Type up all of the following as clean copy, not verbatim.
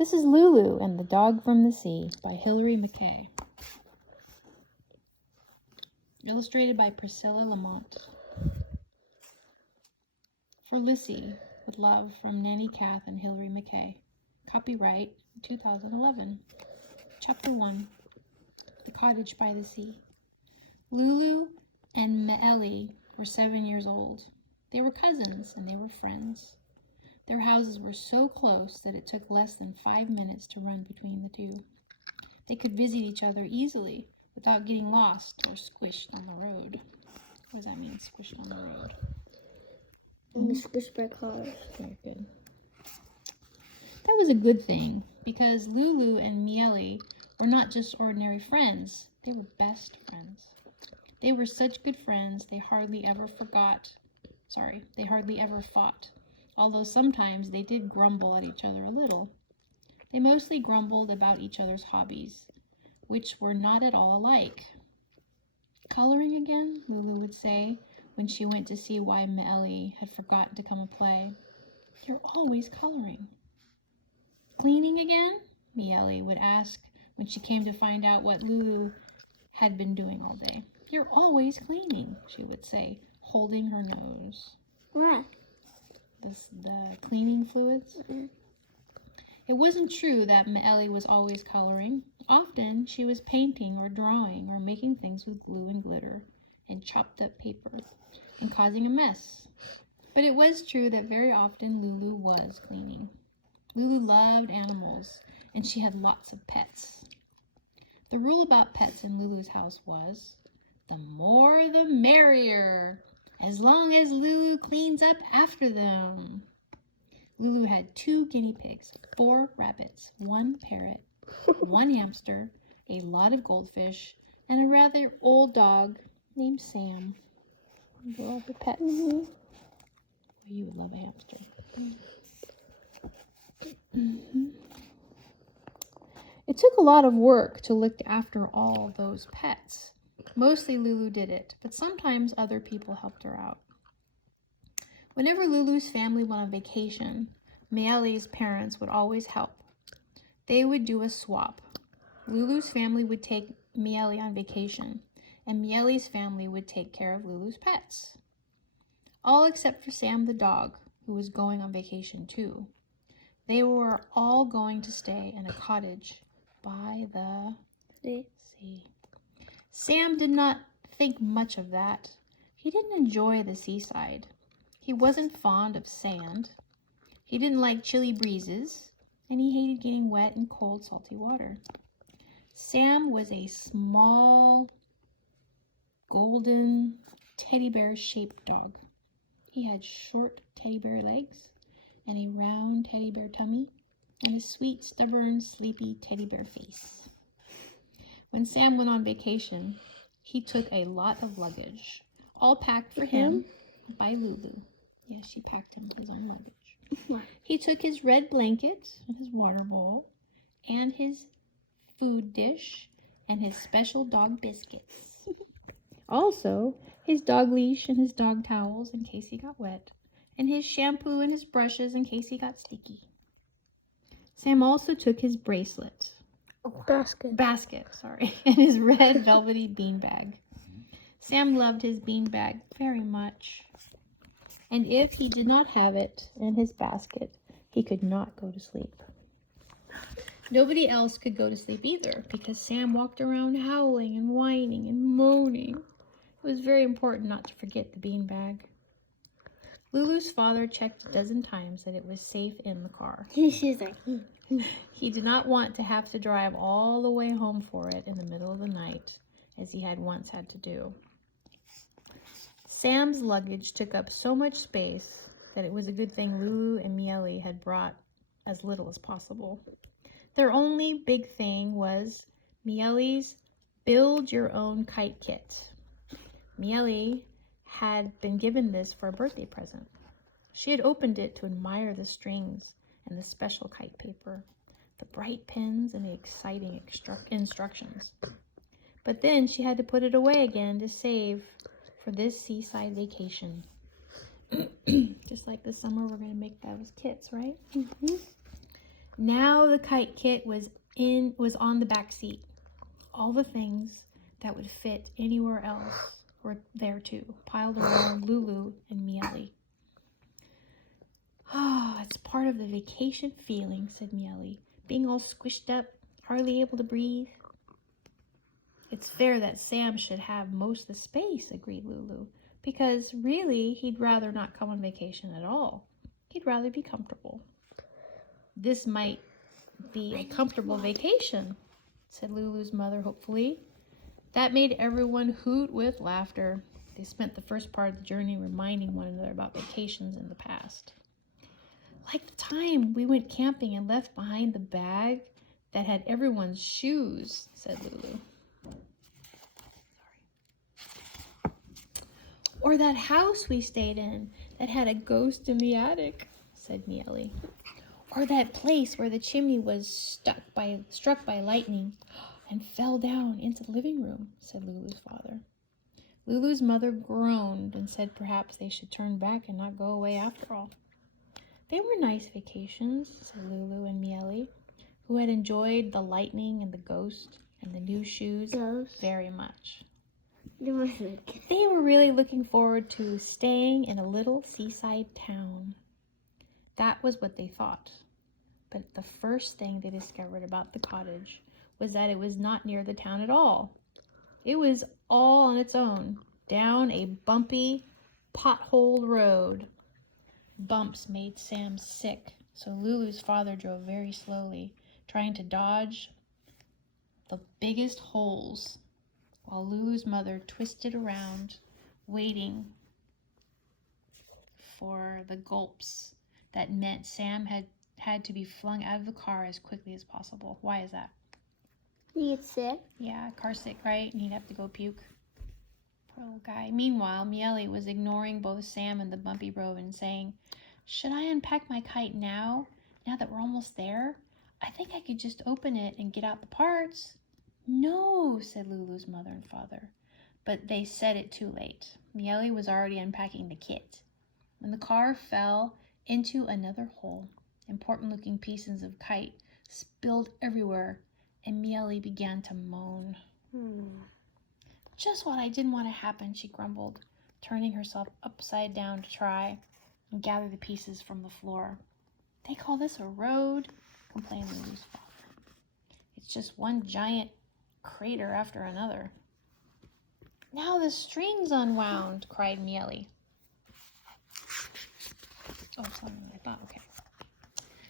This is Lulu and the Dog from the Sea by Hilary McKay. Illustrated by Priscilla Lamont. For Lissy, with love from Nanny Kath and Hilary McKay. Copyright 2011. Chapter 1. The Cottage by the Sea. Lulu and Me-ellie were 7 years old. They were cousins and they were friends. Their houses were so close that it took less than 5 minutes to run between the two. They could visit each other easily without getting lost or squished on the road. What does that mean, squished on the road? Squished by cars. Very good. That was a good thing, because Lulu and Me-ellie were not just ordinary friends, they were best friends. They were such good friends, they hardly ever fought, although sometimes they did grumble at each other a little. They mostly grumbled about each other's hobbies, which were not at all alike. Coloring again, Lulu would say, when she went to see why Me-ellie had forgotten to come and play. You're always coloring. Cleaning again? Me-ellie would ask when she came to find out what Lulu had been doing all day. You're always cleaning, she would say, holding her nose. What? The cleaning fluids. It wasn't true that Me-ellie was always coloring. Often she was painting or drawing or making things with glue and glitter and chopped up paper and causing a mess. But it was true that very often Lulu was cleaning. Lulu loved animals and she had lots of pets. The rule about pets in Lulu's house was, the more the merrier, as long as Lulu cleans up after them. Lulu had 2 guinea pigs, 4 rabbits, 1 parrot, 1 hamster, a lot of goldfish, and a rather old dog named Sam. You love the pets. Well, you would love a hamster. It took a lot of work to look after all those pets. Mostly Lulu did it, but sometimes other people helped her out. Whenever Lulu's family went on vacation, Me-ellie's parents would always help. They would do a swap. Lulu's family would take Me-ellie on vacation, and Me-ellie's family would take care of Lulu's pets. All except for Sam the dog, who was going on vacation too. They were all going to stay in a cottage by the sea. Sam did not think much of that. He didn't enjoy the seaside. He wasn't fond of sand. He didn't like chilly breezes, and he hated getting wet in cold, salty water. Sam was a small, golden, teddy bear-shaped dog. He had short teddy bear legs and a round teddy bear tummy and a sweet, stubborn, sleepy teddy bear face. When Sam went on vacation, he took a lot of luggage, all packed for him by Lulu. Yes, she packed him his own luggage. He took his red blanket and his water bowl and his food dish and his special dog biscuits. Also, his dog leash and his dog towels in case he got wet, and his shampoo and his brushes in case he got sticky. Sam also took his bracelet. Basket, and his red velvety beanbag. Sam loved his beanbag very much. And if he did not have it in his basket, he could not go to sleep. Nobody else could go to sleep either, because Sam walked around howling and whining and moaning. It was very important not to forget the beanbag. Lulu's father checked a dozen times that it was safe in the car. She's like, He did not want to have to drive all the way home for it in the middle of the night, as he had once had to do. Sam's luggage took up so much space that it was a good thing Lulu and Me-ellie had brought as little as possible. Their only big thing was Me-ellie's build your own kite kit. Me-ellie had been given this for a birthday present. She had opened it to admire the strings and the special kite paper, the bright pins and the exciting instructions. But then she had to put it away again to save for this seaside vacation. Just like this summer, we're going to make those kits, right? Now the kite kit was on the back seat. All the things that would fit anywhere else were there too, piled around Lulu and Me-ellie. Ah, it's part of the vacation feeling, said Me-ellie, being all squished up, hardly able to breathe. It's fair that Sam should have most of the space, agreed Lulu, because really he'd rather not come on vacation at all. He'd rather be comfortable. This might be a comfortable vacation, said Lulu's mother hopefully. That made everyone hoot with laughter. They spent the first part of the journey reminding one another about vacations in the past. Like the time we went camping and left behind the bag that had everyone's shoes, said Lulu. Or that house we stayed in that had a ghost in the attic, said Me-ellie. Or that place where the chimney was struck by lightning and fell down into the living room, said Lulu's father. Lulu's mother groaned and said perhaps they should turn back and not go away after all. They were nice vacations, said Lulu and Me-ellie, who had enjoyed the lightning and the ghost and the new shoes very much. They were really looking forward to staying in a little seaside town. That was what they thought. But the first thing they discovered about the cottage was that it was not near the town at all. It was all on its own, down a bumpy, potholed road. Bumps made Sam sick, so Lulu's father drove very slowly, trying to dodge the biggest holes, while Lulu's mother twisted around, waiting for the gulps that meant Sam had to be flung out of the car as quickly as possible. Why is that? He gets sick? Yeah, car sick, right? And he'd have to go puke. Poor little guy. Meanwhile, Me-ellie was ignoring both Sam and the bumpy road and saying, should I unpack my kite now that we're almost there? I think I could just open it and get out the parts. No, said Lulu's mother and father. But they said it too late. Me-ellie was already unpacking the kit. When the car fell into another hole, important-looking pieces of kite spilled everywhere, and Me-ellie began to moan. Just what I didn't want to happen, she grumbled, turning herself upside down to try and gather the pieces from the floor. They call this a road, complained Lulu's father. It's just one giant crater after another. Now the string's unwound, cried Me-ellie. Oh, something I thought, okay.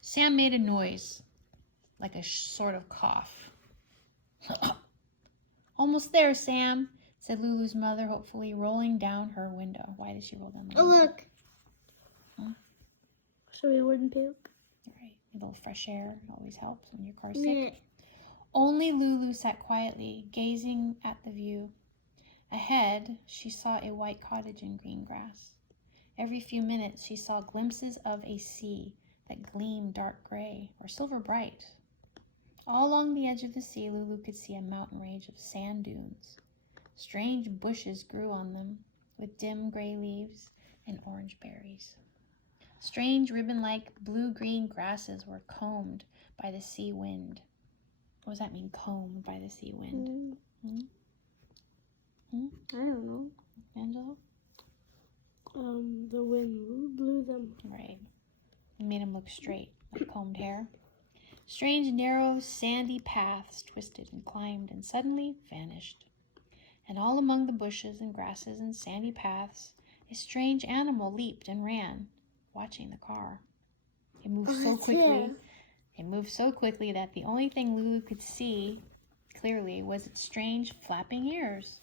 Sam made a noise, like a sort of cough. Almost there, Sam, said Lulu's mother, hopefully, rolling down her window. Why did she roll down the window? Oh, look. Huh? So we wouldn't puke. Right. A little fresh air always helps when your car's sick. Only Lulu sat quietly, gazing at the view. Ahead, she saw a white cottage in green grass. Every few minutes, she saw glimpses of a sea that gleamed dark gray or silver bright. All along the edge of the sea, Lulu could see a mountain range of sand dunes. Strange bushes grew on them, with dim gray leaves and orange berries. Strange ribbon-like blue-green grasses were combed by the sea wind. What does that mean, combed by the sea wind? I don't know. Angela? The wind blew them. Right. It made them look straight, like combed hair. Strange, narrow, sandy paths twisted and climbed and suddenly vanished. And all among the bushes and grasses and sandy paths, a strange animal leaped and ran, watching the car. It moved so quickly. It moved so quickly that the only thing Lulu could see clearly was its strange flapping ears.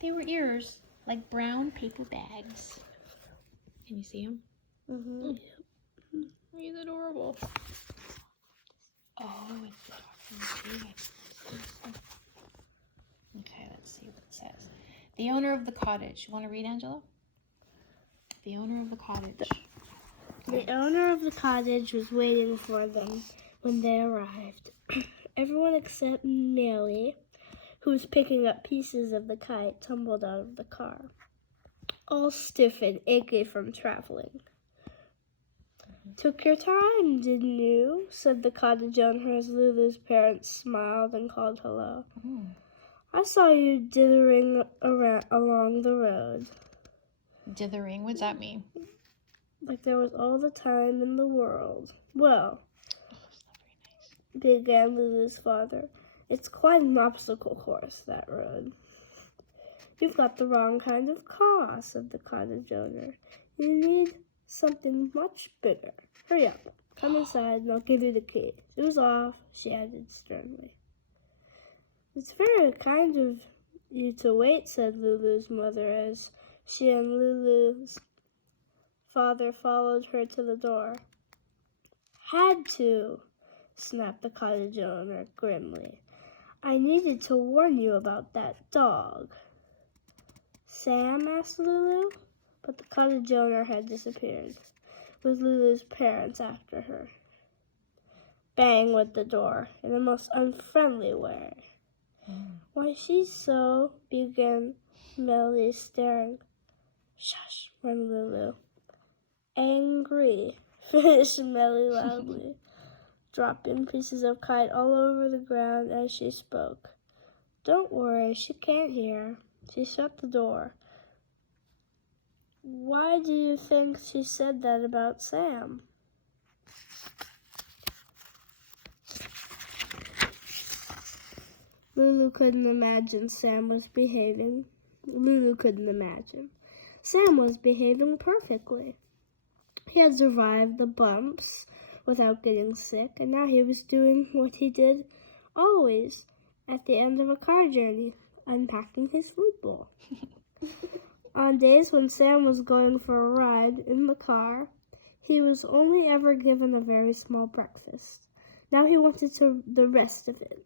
They were ears like brown paper bags. Can you see them? Mm-hmm. He's adorable. Oh, it's okay, let's see what it says. The owner of the cottage. You want to read, Angela? The owner of the cottage. The owner of the cottage was waiting for them when they arrived. Everyone except Me-ellie, who was picking up pieces of the kite, tumbled out of the car, all stiff and achy from traveling. Took your time, didn't you? Said the cottage owner as Lulu's parents smiled and called hello. I saw you dithering around along the road. Dithering? What's that mean? Like there was all the time in the world. Well, That's not very nice. began Lulu's father. It's quite an obstacle course, that road. You've got the wrong kind of car, said the cottage owner. You need something much bigger. Hurry up. Come inside and I'll give you the key. Shoes off, she added sternly. It's very kind of you to wait, said Lulu's mother as she and Lulu's father followed her to the door. Had to, snapped the cottage owner grimly. I needed to warn you about that dog. Sam? Asked Lulu, but the cottage owner had disappeared, with Lulu's parents after her. Bang went the door in a most unfriendly way. Why, she's so, began Me-ellie, staring. Shush, went Lulu. Angry, finished Me-ellie loudly, dropping pieces of kite all over the ground as she spoke. Don't worry, she can't hear. She shut the door. Why do you think she said that about Sam? Lulu couldn't imagine Sam was behaving. Lulu couldn't imagine. Sam was behaving perfectly. He had survived the bumps without getting sick, and now he was doing what he did always at the end of a car journey, unpacking his food bowl. On days when Sam was going for a ride in the car, he was only ever given a very small breakfast. Now he wanted the rest of it.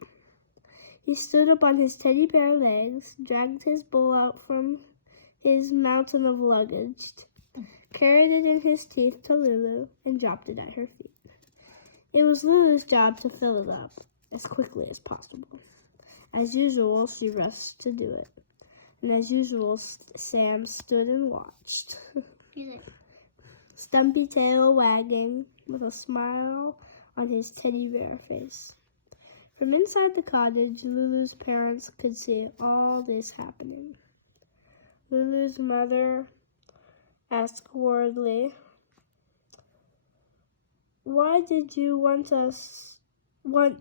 He stood up on his teddy bear legs, dragged his bowl out from his mountain of luggage, carried it in his teeth to Lulu, and dropped it at her feet. It was Lulu's job to fill it up as quickly as possible. As usual, she rushed to do it. And as usual, Sam stood and watched. Stumpy tail wagging, with a smile on his teddy bear face. From inside the cottage, Lulu's parents could see all this happening. Lulu's mother asked worriedly, why did you want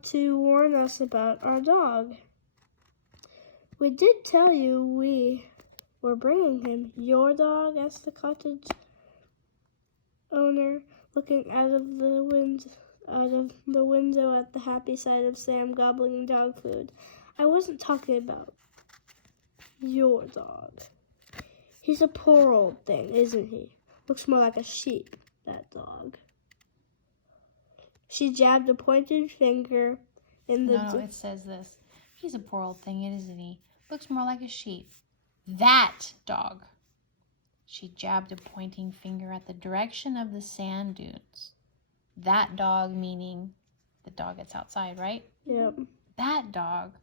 to warn us about our dog? We did tell you we were bringing him. Your dog? Asked the cottage owner, looking out of the window at the happy sight of Sam gobbling dog food. I wasn't talking about your dog. He's a poor old thing, isn't he? Looks more like a sheep, that dog. She jabbed a pointed finger in the... No, it says this. He's a poor old thing, isn't he? Looks more like a sheep. That dog. She jabbed a pointing finger at the direction of the sand dunes. That dog meaning the dog that's outside, right? Yep. That dog.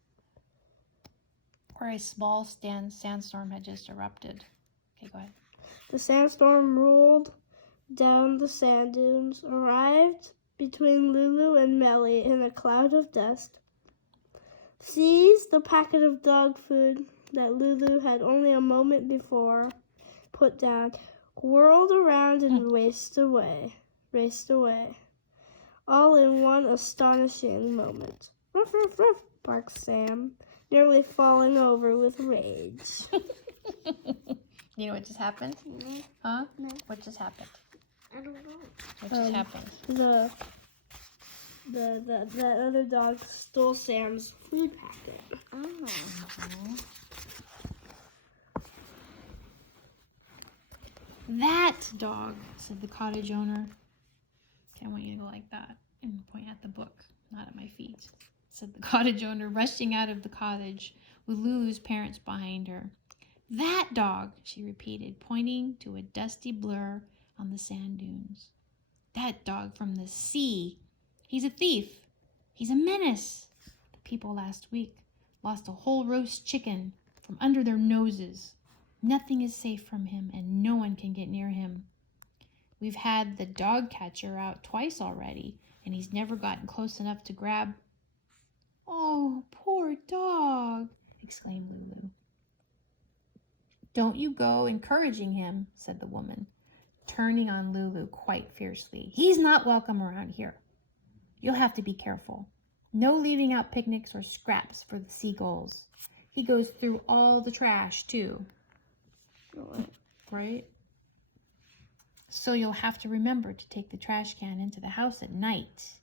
Where a small sandstorm had just erupted. Okay, go ahead. The sandstorm rolled down the sand dunes, arrived between Lulu and Me-ellie in a cloud of dust, seized the packet of dog food that Lulu had only a moment before put down, whirled around and raced away, all in one astonishing moment. Ruff, ruff, ruff, barked Sam, nearly falling over with rage. You know what just happened? No. Huh? No. What just happened? I don't know. What just happened? That other dog stole Sam's food packet. Oh. That dog, said the cottage owner. Okay, I want you to go like that and point at the book, not at my feet, said the cottage owner, rushing out of the cottage with Lulu's parents behind her. That dog, she repeated, pointing to a dusty blur on the sand dunes. That dog from the sea. He's a thief. He's a menace. The people last week lost a whole roast chicken from under their noses. Nothing is safe from him, and no one can get near him. We've had the dog catcher out twice already, and he's never gotten close enough to grab." "Oh, poor dog," exclaimed Lulu. "Don't you go encouraging him," said the woman, turning on Lulu quite fiercely. "He's not welcome around here. You'll have to be careful. No leaving out picnics or scraps for the seagulls. He goes through all the trash, too." Right? "So you'll have to remember to take the trash can into the house at night."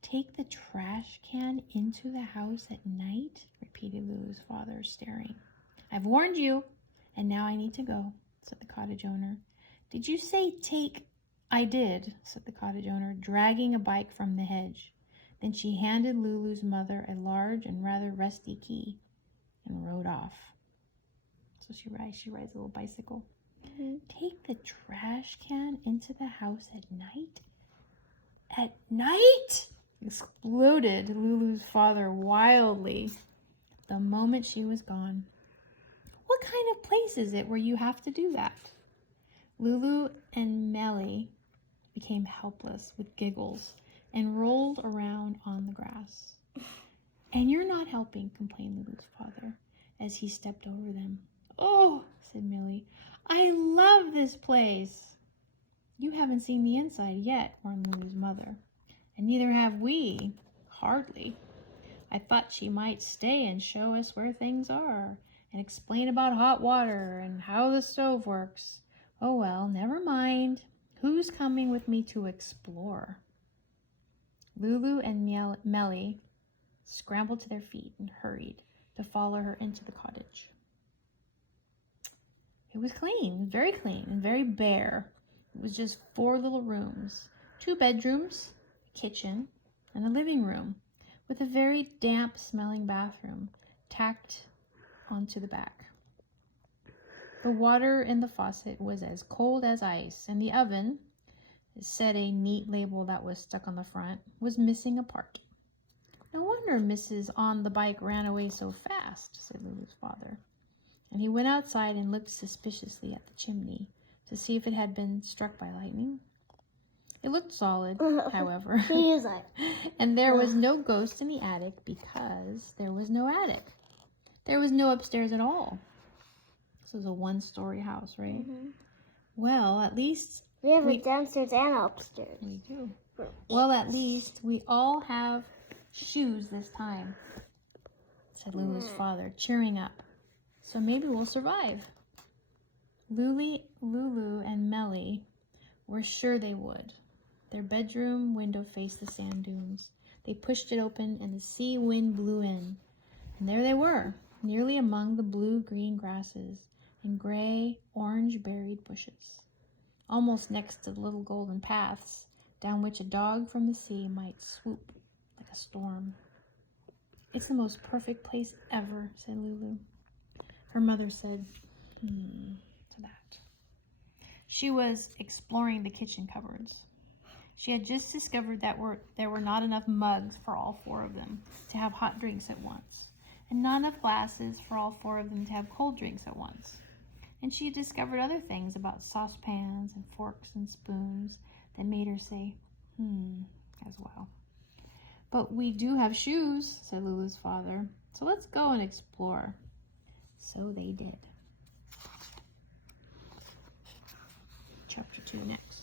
"Take the trash can into the house at night?" repeated Lulu's father, staring. "I've warned you, and now I need to go," said the cottage owner. "Did you say take—" "I did," said the cottage owner, dragging a bike from the hedge. Then she handed Lulu's mother a large and rather rusty key and rode off. So she rides a little bicycle. "Take the trash can into the house at night?" "At night?" exploded Lulu's father wildly the moment she was gone. "What kind of place is it where you have to do that?" Lulu and Me-ellie became helpless with giggles and rolled around on the grass. "And you're not helping," complained Lulu's father as he stepped over them. "Oh," said Me-ellie, "I love this place." "You haven't seen the inside yet," warned Lulu's mother. "And neither have we. Hardly. I thought she might stay and show us where things are and explain about hot water and how the stove works. Oh well, never mind. Who's coming with me to explore?" Lulu and Me-ellie scrambled to their feet and hurried to follow her into the cottage. It was clean, and very bare. It was just 4 little rooms, 2 bedrooms, a kitchen, and a living room, with a very damp-smelling bathroom tacked onto the back. The water in the faucet was as cold as ice, and the oven, said a neat label that was stuck on the front, was missing a part. "No wonder Mrs. on the bike ran away so fast," said Lulu's father. And he went outside and looked suspiciously at the chimney to see if it had been struck by lightning. It looked solid, however, and there was no ghost in the attic because there was no attic. There was no upstairs at all. This was a 1-story house, right? Well, at least We have a downstairs and upstairs. We do. Well, at least we all have shoes this time, said Lulu's father, cheering up. "So maybe we'll survive." Lulu and Me-ellie were sure they would. Their bedroom window faced the sand dunes. They pushed it open and the sea wind blew in. And there they were, nearly among the blue-green grasses and gray-orange berried bushes, almost next to the little golden paths down which a dog from the sea might swoop like a storm. "It's the most perfect place ever," said Lulu. Her mother said, to that. She was exploring the kitchen cupboards. She had just discovered that there were not enough mugs for all 4 of them to have hot drinks at once, and not enough glasses for all 4 of them to have cold drinks at once. And she had discovered other things about saucepans and forks and spoons that made her say, as well. "But we do have shoes," said Lulu's father, "so let's go and explore." So they did. Chapter 2 next.